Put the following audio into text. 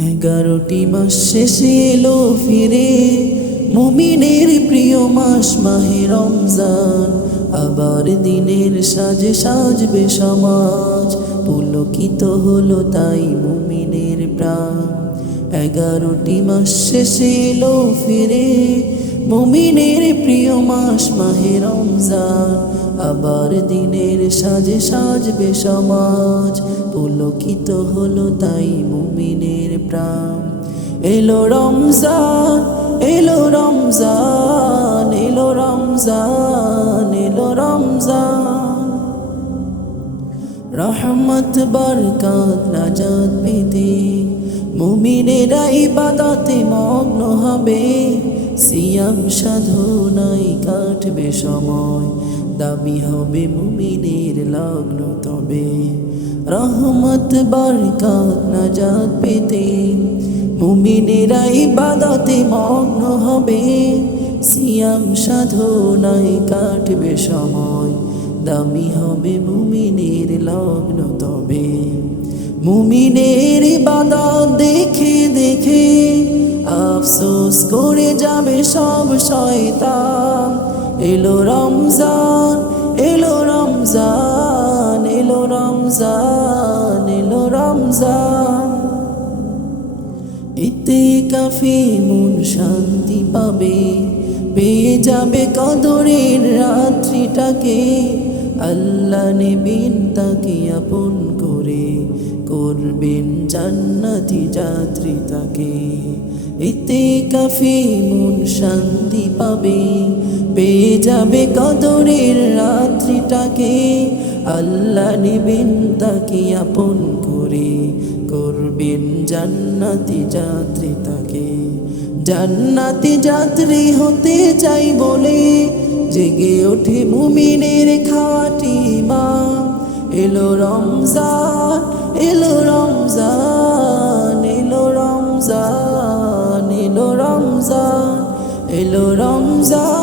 11টি মাস শেষে এলো ফিরে, মুমিনের প্রিয় মাস মাহে রমজান। আবার দিনের সাজে সাজবে সমাজ, পুলকিত হলো তাই মুমিনের প্রাণ। 11টি মাস শেষে এলো ফিরে, মুমিনের প্রিয় মাস মাহে রমজান। আবার দিনের সাজে সাজবে সমাজ, পুলকিত হলো তাই মুমিনের প্রাণ। এলো রমজান, এলো রমজান, এলো রমজান, এলো রমজান। রহমত বরকত নাজাত পেতে মুমিনেরা ইবাদতে মগ্ন হবে। সিয়াম সাধনায় কাটবে সময়, দাবি হবে মুমিনের লগ্ন তবে। রহমত বরকত নাজাত পেতে মুমিনেরা ইবাদতে মগ্ন হবে। সিয়াম সাধনায় কাটবে সময়, দামি হবে মুমিনের লগ্ন তবে। মুমিনের ইবাদত দেখে দেখে আফসোস করে যাবে সব শয়তান। এলো রমজান, এলো রমজান, এলো রমজান, এলো রমজান। ইতিকাফে মন শান্তি পাবে, পেয়ে যাবে কদরের রাত্রিটাকে। আল্লাহ নেবেন তাকে আপন করে, করবেন জান্নাতি যাত্রী তাকে। ইতিকাফে মন শান্তি পাবে, পেয়ে যাবে কদরের রাত্রিটাকে। আল্লাহ নেবেন তাকে আপন করে, করবেন জান্নাতি যাত্রী তাকে। জান্নাতি যাত্রী হতে চাই বলে জেগে ওঠে মুমিনের খাঁটি ঈমান। এলো রমজান, এলো রমজান, এলো রমজান, এলো রমজান, এলো রমজান।